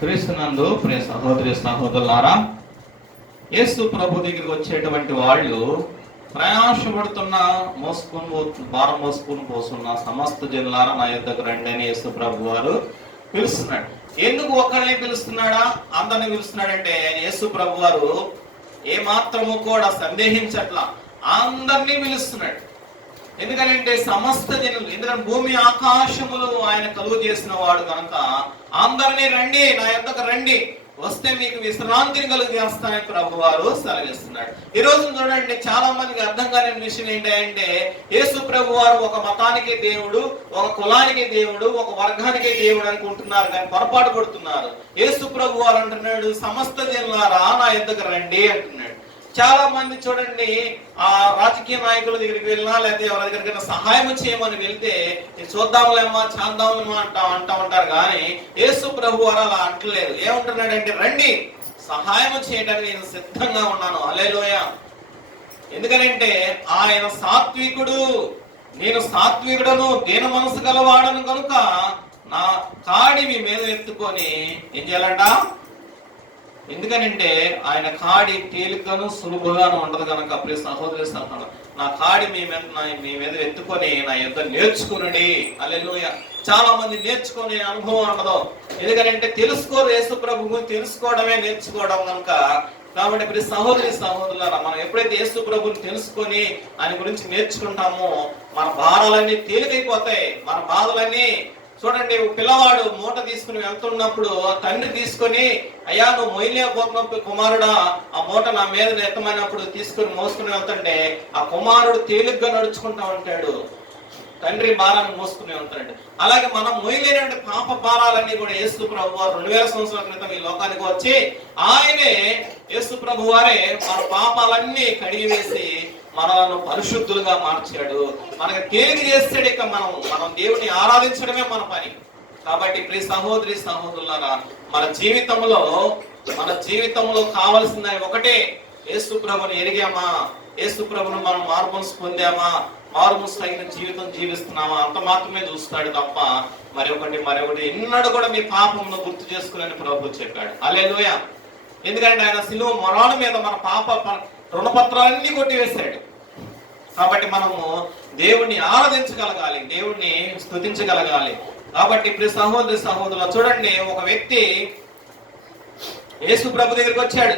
క్రీస్తునందు ప్రియ సహోదరి సహోదరులారా, యేసు ప్రభు దగ్గరికి వచ్చేటువంటి వాళ్ళు ప్రయాసపడుతున్న భారం మోసుకుని పోతున్న సమస్త జనులారా నా యుద్ధకు రండి అని యేసు ప్రభు వారు పిలుస్తున్నాడు. ఎందుకు ఒక్కరిని పిలుస్తున్నాడా, అందరిని పిలుస్తున్నాడంటే యేసు ప్రభు వారు ఏ మాత్రము కూడా సందేహించట్లా, అందరినీ పిలుస్తున్నాడు. ఎందుకంటే సమస్త జనులు, ఎందుకంటే భూమి ఆకాశములు ఆయన కలుగు చేసిన వాడు కనుక అందరినీ రండి, నా యొద్దకు రండి, వస్తే మీకు విశ్రాంతిని కలుగు చేస్తానని ప్రభు వారు సెలవిస్తున్నాడు. ఈ రోజు చూడండి, చాలా మందికి అర్థం కాని విషయం ఏంటంటే యేసు ప్రభు వారు ఒక మతానికి దేవుడు, ఒక కులానికి దేవుడు, ఒక వర్గానికి దేవుడు అనుకుంటున్నారు, కానీ పొరపాటు పడుతున్నారు. యేసు ప్రభు వారు అంటున్నాడు, సమస్త జనులారా నా యొద్దకు రండి అంటున్నాడు. చాలా మంది చూడండి, ఆ రాజకీయ నాయకుల దగ్గరికి వెళ్ళినా లేకపోతే ఎవరి దగ్గరికైనా సహాయం చేయమని వెళ్తే చూద్దాంలేమా చేద్దాంలేమా అంటా ఉంటారు, కానీ యేసు ప్రభు వారు అలా అంటలేదు. ఏమంటున్నాడంటే, రండి, సహాయం చేయడానికి నేను సిద్ధంగా ఉన్నాను. హల్లెలూయా. ఎందుకనంటే ఆయన సాత్వికుడు, నేను సాత్వికుడను, దీన మనసు గలవాడను కనుక నా కాడి మీ మీద ఎత్తుకొని ఏం చేయాలంట. ఎందుకనంటే ఆయన కాడి తేలికను సులువుగాను ఉండదు కనుక ప్రియ సహోదరి సహోదరు, నా కాడి మీ మీద ఎత్తుకొని నా యుద్ధం నేర్చుకునండి. హల్లెలూయా. చాలా మంది నేర్చుకునే అనుభవం ఉండదు, ఎందుకంటే తెలుసుకోరు యేసు ప్రభువుని, తెలుసుకోవడమే నేర్చుకోవడం కనుక. కాబట్టి ప్రియ సహోదరి సహోదరులారా, మనం ఎప్పుడైతే యేసు ప్రభువుని తెలుసుకొని ఆయన గురించి నేర్చుకుంటామో మన భారాలన్నీ తేలికైపోతాయి, మన బాధలన్నీ. చూడండి, పిల్లవాడు మూట తీసుకుని వెళ్తున్నప్పుడు తండ్రి తీసుకొని, అయ్యా నువ్వు మొయ్యలేకపోతున్నప్పుడు కుమారుడా ఆ మూట నా మీద ఎత్తమైనప్పుడు తీసుకుని మోసుకుని వెళ్తుంటే ఆ కుమారుడు తేలిగ్గా నడుచుకుంటా ఉంటాడు, తండ్రి భారాన్ని మోసుకుని ఉంటాడు. అలాగే మనం మొయ్యలేని పాప భారాలన్నీ కూడా యేసు ప్రభు వారు 2000 సంవత్సరాల క్రితం ఈ లోకానికి వచ్చి ఆయనే యేసు ప్రభు వారే మన పాపాలన్నీ కడిగి వేసి మనలను పరిశుద్ధులుగా మార్చాడు, మనకు తేలిక చేస్తాడు. ఇక మనం దేవుని ఆరాధించడమే మన పని. కాబట్టి ప్రియ సహోదరి సహోదరులారా, మన జీవితంలో కావలసింది ఒకటే, యేసు ప్రభుని ఎరిగామా, యేసు ప్రభును మనం మారుమనసు పొందామా, మారుమనసు తగిన జీవితం జీవిస్తున్నామా, అంత మాత్రమే చూస్తాడు తప్ప మరొకటి ఎన్నడూ కూడా మీ పాపమును గుర్తు చేసుకుని ప్రభు చెప్పాడు. హల్లెలూయా. ఎందుకంటే ఆయన సిలువ మరణం మీద మన పాప రుణపత్రాలన్నీ కొట్టివేశాడు. కాబట్టి మనము దేవుణ్ణి ఆరాధించగలగాలి, దేవుణ్ణి స్తుతించగలగాలి. కాబట్టి ప్రియ సహోదరి సహోదరులు, చూడండి, ఒక వ్యక్తి యేసు ప్రభు దగ్గరికి వచ్చాడు.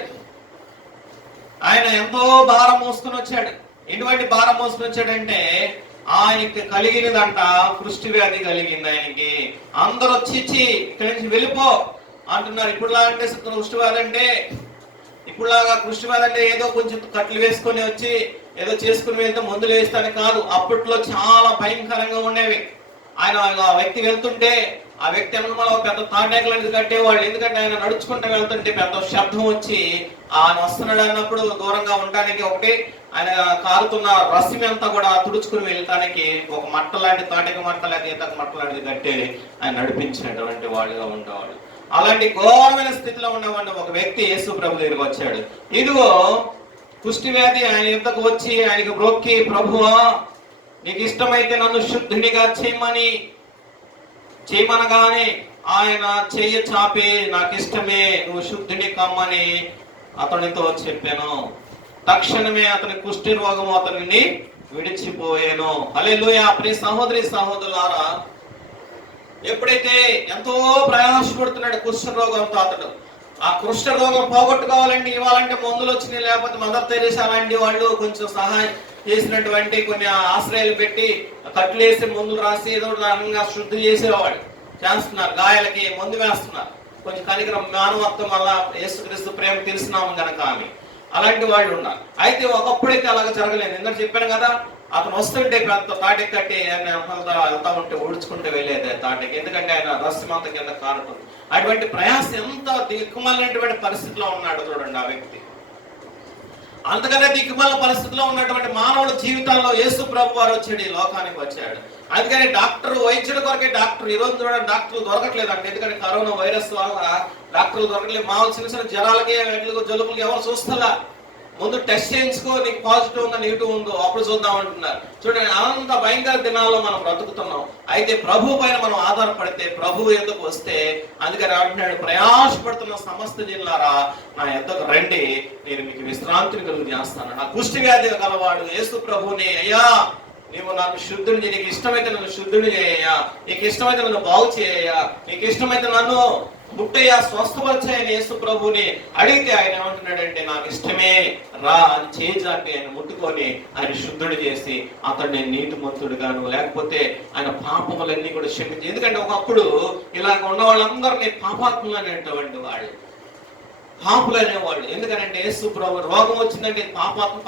ఆయన ఎంతో భారం మోసుకుని వచ్చాడు. ఎటువంటి భారం మోసుకుని వచ్చాడంటే ఆయనకి కలిగినదంట కుష్టి వ్యాధి కలిగింది ఆయనకి. అందరూ వచ్చి ఇక్కడి నుంచి వెళ్ళిపో అంటున్నారు. ఇప్పుడులా అంటే కుష్టివ్యాధి అంటే ఇప్పుడులాగా కుష్టివ్యాధి అంటే ఏదో కొంచెం కట్లు వేసుకొని వచ్చి ఏదో చేసుకుని వెళ్తే మందులు వేస్తానే కాదు. అప్పట్లో చాలా భయంకరంగా ఉండేవి. ఆయన ఆ వ్యక్తి వెళ్తుంటే ఆ వ్యక్తి ఏమన్నా పెద్ద తాటాకులు కట్టేవాళ్ళు. ఎందుకంటే ఆయన నడుచుకుంటూ వెళ్తుంటే పెద్ద శబ్దం వచ్చి ఆయన వస్తున్నాడు అన్నప్పుడు దూరంగా ఉండటానికి ఒకటి, ఆయన కారుతున్న రస్మి అంతా కూడా తుడుచుకుని వెళ్ళటానికి ఒక మట్ట లాంటి తాటిక మట్ట లేదా ఈతక మట్ట లాంటిది కట్టి ఆయన నడిపించినటువంటి వాళ్ళుగా ఉండేవాళ్ళు. అలాంటి ఘోరమైన స్థితిలో ఉన్నవాడిని ఒక వ్యక్తి యేసు ప్రభు దగ్గరికి వచ్చాడు. ఇదిగో కుష్టి వ్యాధి ఆయన యుద్ధకు వచ్చి ఆయనకు బ్రొక్కి, ప్రభువా నీకు ఇష్టమైతే నన్ను శుద్ధునిగా చేయమనగానే ఆయన చెయ్యి చాపి, నాకు ఇష్టమే, నువ్వు శుద్ధుని కమ్మని అతనితో చెప్పాను. తక్షణమే అతని కుష్టి రోగము అతనిని విడిచిపోయాను. హల్లెలూయా. ప్రియ సహోదరి సహోదరులారా, ఎప్పుడైతే ఎంతో ప్రయాసపడుతున్నాడు కుష్ఠరోగంతో అతడు, ఆ కుష్ఠరోగం పోగొట్టుకోవాలంటే ఇవ్వాలంటే మందులు వచ్చినాయి, లేకపోతే మదర్ తెరీసా లాంటి వాళ్ళు కొంచెం సహాయం చేసినటువంటి కొన్ని ఆశ్రయాలు పెట్టి కట్లు వేసి మందులు రాసి ఏదో రకంగా శుద్ధి చేసేవాడు చేస్తున్నారు. గాయాలకి మందు వేస్తున్నారు. కొంచెం కనికరం మానవత్వం వల్ల యేసుక్రీస్తు ప్రేమ తెలిసినాము కనుక ఆమె అలాంటి వాళ్ళు ఉన్నారు. అయితే ఒకప్పుడైతే అలాగ జరగలేదు. ఎందుకంటే చెప్పాను కదా, అతను వస్తుంటే పెద్ద తాటికి కట్టి ఆయన వెళ్తా ఉంటే ఓడ్చుకుంటూ వెళ్ళేది తాటికి, ఎందుకంటే ఆయన రస్యమంత కింద కారుతుంది. అటువంటి ప్రయాసం ఎంత దిక్కుమాలినటువంటి పరిస్థితిలో ఉన్నాడు చూడండి ఆ వ్యక్తి. అంతకన్నా దిక్కుమాల పరిస్థితిలో ఉన్నటువంటి మానవుల జీవితాల్లో యేసు ప్రభు వారు వచ్చాడు, ఈ లోకానికి వచ్చాడు. అందుకని వైద్యుల కొరకే డాక్టర్. ఈ రోజు చూడండి డాక్టర్లు దొరకట్లేదండి, ఎందుకంటే కరోనా వైరస్ వల్ల డాక్టర్లు దొరకలేదు. మామూలు చిన్న చిన్న జ్వరాలకి జలుబులకి ఎవరు చూస్తలా, ముందు టెస్ట్ చేయించుకో, నీకు పాజిటివ్ ఉందో నెగిటివ్ ఉందో అప్పుడు చూద్దాం అంటున్నారు. చూడండి, అంత భయంకర దినాల్లో మనం బ్రతుకుతున్నాం. అయితే ప్రభు పైన మనం ఆధారపడితే, ప్రభు ఎద్దకు వస్తే, అందుకని అంటున్నాడు, ప్రయాసపడుతున్న సమస్త జనులారా నా ఎద్దకు రండి, నేను మీకు విశ్రాంతిని కలుగు చేస్తాను. నా కుష్టి వ్యాధి గలవాడు యేసు ప్రభుని, అయ్యా నీవు నన్ను శుద్ధుని, నీకు ఇష్టమైతే నన్ను శుద్ధుని చేయ్యా, నీకు ఇష్టమైతే నన్ను బాగు చేయ్యా, నీకు ఇష్టమైతే నన్ను ముట్టయ్యా, స్వస్థపరిచాయని యేసు ప్రభుని అడిగితే ఆయన ఏమంటున్నాడంటే, నాకు ఇష్టమే రా అని చేజాపి ఆయన ముట్టుకొని ఆయన శుద్ధుడు చేసి అతడు నేను నీతిమంతుడుగాను, లేకపోతే ఆయన పాపములన్నీ కూడా క్షమించి. ఎందుకంటే ఒకప్పుడు ఇలాగ ఉన్న వాళ్ళందరినీ పాపాత్ములు అనేటువంటి వాళ్ళు, పాపులు అనేవాళ్ళు. ఎందుకంటే యేసు ప్రభు రోగం వచ్చిందంటే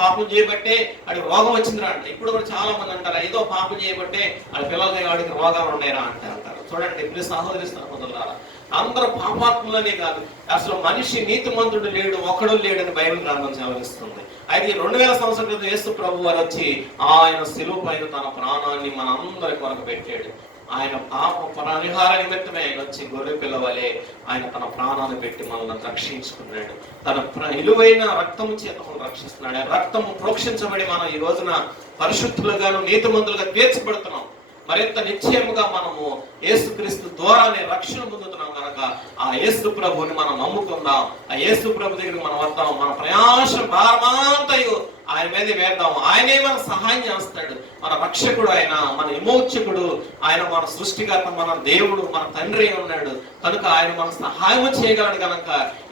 పాపం చేయబట్టే అది రోగం వచ్చిందిరా అంట. ఇప్పుడు కూడా చాలా మంది అంటారు, ఏదో పాపం చేయబట్టే వాళ్ళ పిల్లలకి వాడికి రోగాలు ఉన్నాయిరా అంటారు. చూడండి, ఇప్పుడు సహోదరి సహోదరులారా, అందరూ పాపాత్ములనే కాదు, అసలు మనిషి నీతిమంతుడు లేడు, ఒక్కడు లేడని బైబిల్ గ్రంథం సెలవిస్తుంది. అయితే 2000 సంవత్సరాల క్రితం యేసు ప్రభు వారు వచ్చి ఆయన శిలువ పైన తన ప్రాణాన్ని మన అందరి కొరకు పెట్టాడు. ఆయన పాప పరిహార నిమిత్తమే ఆయన వచ్చి గొర్రె పిల్లవలే ఆయన తన ప్రాణాన్ని పెట్టి మనల్ని రక్షించుకున్నాడు. తన విలువైన రక్తము చేత రక్షిస్తున్నాడు. ఆ రక్తము ప్రోక్షించబడి మనం ఈ రోజున పరిశుద్ధులుగాను నీతిమంతులుగా తీర్చబడుతున్నాం. మరింత నిశ్చయముగా మనము యేసుక్రీస్తు ద్వారానే రక్షణ పొందుతున్నాం కనుక ఆ యేసు ప్రభుని మనం నమ్ముకుందాం. ఆ యేసు ప్రభు దగ్గరికి మనం వద్దాం. మన ప్రయాస భారమంతయు ఆయన మీద వేద్దాం. ఆయనే మన సహాయం చేస్తాడు. మన రక్షకుడు ఆయన, మన విమోచకుడు ఆయన, మన సృష్టికర్త, మన దేవుడు, మన తండ్రి ఉన్నాడు కనుక ఆయన మన సహాయం చేయగలడు. కనుక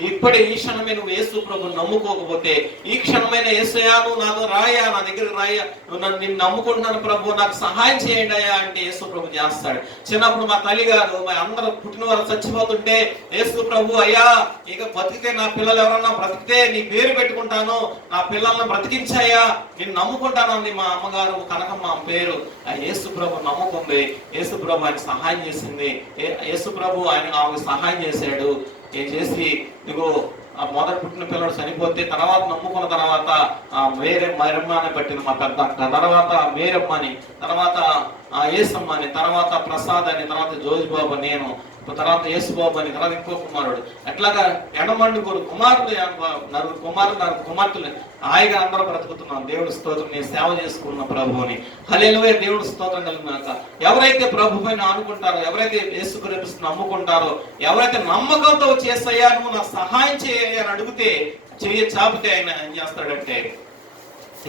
ఇప్పుడే ఈ క్షణమే నువ్వు యేసు ప్రభుని నమ్ముకోకపోతే, ఈ క్షణమైన యేసయ్యా నువ్వు నాతో రాయా, నా దగ్గరికి రాయా, నువ్వు నిన్ను నమ్ముకుంటున్నాను ప్రభు, నాకు సహాయం చేయండి అయ్యా అంటే యేసు ప్రభు చేస్తాడు. చిన్నప్పుడు మా తల్లి గారు మా అందరూ పుట్టిన వారు చచ్చిపోతుంటే, యేసు ప్రభు అయ్యా ఇక బతికితే నా పిల్లలు ఎవరన్నా బ్రతికితే నీ పేరు పెట్టుకుంటాను, నా పిల్లల్ని బ్రతికించాయా, నేను నమ్ముకుంటాను అంది మా అమ్మగారు కనకమ్మ పేరు. ఆ యేసు ప్రభు నమ్ముకుంది. యేసు ప్రభు ఆయన సహాయం చేసింది. యేసు ప్రభు ఆయన ఆమెకు సహాయం చేశాడు. ఏం చేసి ఇదిగో ఆ మొదటి పుట్టిన పిల్లడు చనిపోతే తర్వాత నమ్ముకున్న తర్వాత వేరే మరమ్మ అని పట్టింది మా పెద్ద అక్క, తర్వాత మేరమ్మని, తర్వాత ఏసమ్మని, తర్వాత ప్రసాద్ అని, తర్వాత జోజిబాబు, నేను, తర్వాత యేసుబాబు అని, తర్వాత ఇంకో కుమారుడు. అట్లాగా ఎడమండుగురు కుమారులు, నలుగురు కుమారులు, నలుగురు కుమార్తెలు హాయిగా అందరూ బ్రతుకుతున్నాం. దేవుడి స్తోత్రం. నేను సేవ చేసుకున్న ప్రభువుని. హల్లెలూయా, దేవుడి స్తోత్రం కలిగినాక ఎవరైతే ప్రభు పైన ఆనుకుంటారో, ఎవరైతే యేసుక్రీస్తుని నమ్ముకుంటారో, ఎవరైతే నమ్మకంతో చేసయ్యా నువ్వు నాకు సహాయం చేయాలి అని అడిగితే, చెయ్యి చాపితే ఆయన ఏం చేస్తాడంటే,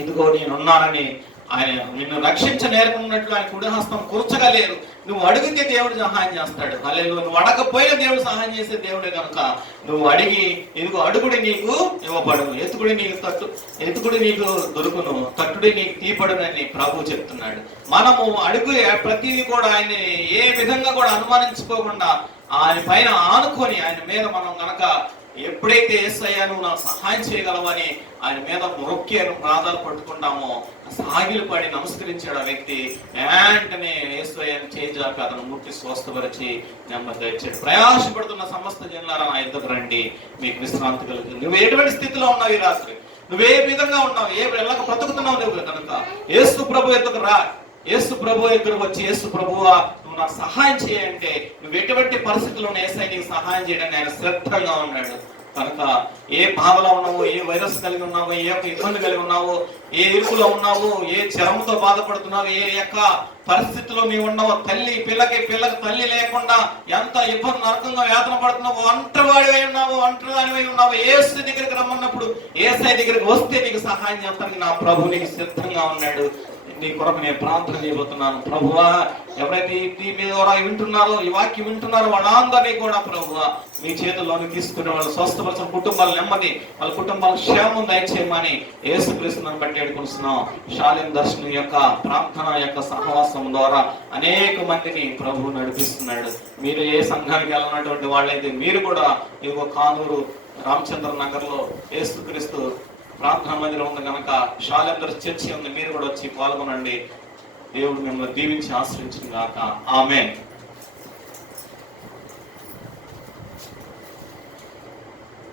ఇదిగో నేనున్నానని ఆయన నిన్ను రక్షించ నేర్పున్నట్లు ఆయన కుడి హస్తం కూర్చగలేరు. నువ్వు అడిగితే దేవుడు సహాయం చేస్తాడు. హల్లెలూయా. నువ్వు అడగపోయినా దేవుడు సహాయం చేసే దేవుడే కనుక నువ్వు అడిగి, ఇదిగో అడుగుడి నీకు ఇవ్వబడు, ఎత్తుకుడి నీకు దొరుకును, తట్టుడి నీకు తీపడునని ప్రభు చెప్తున్నాడు. మనము అడుగు ప్రతిదీ కూడా ఆయన ఏ విధంగా కూడా అనుమానించుకోకుండా ఆయన పైన ఆనుకొని ఆయన మీద మనం గనక ఎప్పుడైతే యేసయ్యా నువ్వు నాకు సహాయం చేయగలవని ఆయన మీద మొక్కి ప్రాధాలు పట్టుకుంటామో, సాగిలు పడి నమస్కరించాడు ఆ వ్యక్తి. వెంటనే యేసయ్యను చేజాపి అతను ముట్టి స్వస్థపరిచి నెమ్మది ఇచ్చాడు. ప్రయాసపడుతున్న సమస్త జనులారా నా ఎద్దకు రండి, మీకు విశ్రాంతి కలుగుతుంది. నువ్వు ఎటువంటి స్థితిలో ఉన్నావు ఈ రాత్రి, నువ్వే విధంగా ఉన్నావు, ఏ వెళ్ళక బ్రతుకుతున్నావు నువ్వు కనుక యేసు ప్రభు ఎద్దకు రా. యేసు ప్రభు ఎక్కడికి వచ్చి, యేసు ప్రభువా నువ్వు నాకు సహాయం చేయంటే, నువ్వు ఎటువంటి పరిస్థితుల్లో యేసయ్య నీకు సహాయం చేయడానికి ఆయన శ్రద్ధగా ఉన్నాడు. కనుక ఏ బాధలో ఉన్నావో, ఏ వైరస్ కలిగి ఉన్నావో, ఏ యొక్క ఇబ్బంది కలిగి ఉన్నావో, ఏ ఇరుకులో ఉన్నావో, ఏ జ్వరంతో బాధపడుతున్నావో, ఏ యొక్క పరిస్థితిలో నీవు ఉన్నావో, పిల్లకి తల్లి లేకుండా ఎంత ఇబ్బంది నరకంగా వేదన పడుతున్నావో, ఒంటరివాడివై ఉన్నావో, యేసు దగ్గరికి రమ్మన్నప్పుడు యేసయ్య దగ్గరికి వస్తే నీకు సహాయం చేస్తానికి నా ప్రభు నీకు సిద్ధంగా ఉన్నాడు. నీ కొరకు నేను ప్రార్థన చేయబోతున్నాను. ప్రభువా ఎవరైతే ఈ మీద వింటున్నారో, ఈ వాక్యం వింటున్నారో వాళ్ళందరినీ కూడా ప్రభువా మీ చేతుల్లోకి తీసుకునే వాళ్ళు స్వస్థపరిచిన కుటుంబాల నెమ్మది, వాళ్ళ కుటుంబాల క్షేమం దయచేయమని యేసుక్రీస్తుని బట్టి అడుగుతున్నాం. షాలేం దర్శనం యొక్క ప్రార్థన యొక్క సహవాసం ద్వారా అనేక మందిని ప్రభువు నడిపిస్తున్నాడు. మీరు ఏ సంఘానికి వెళ్ళినటువంటి వాళ్ళైతే మీరు కూడా ఇదిగో కానూరు రామచంద్ర నగర్ లో యేసుక్రీస్తు ప్రార్థనా మందిరం ఉంది కనుక షాలేం చర్చి ఉంది, మీరు కూడా వచ్చి పాల్గొనండి. దేవుడు మిమ్మల్ని దీవించి ఆశ్రయించును గాక. ఆమేన్.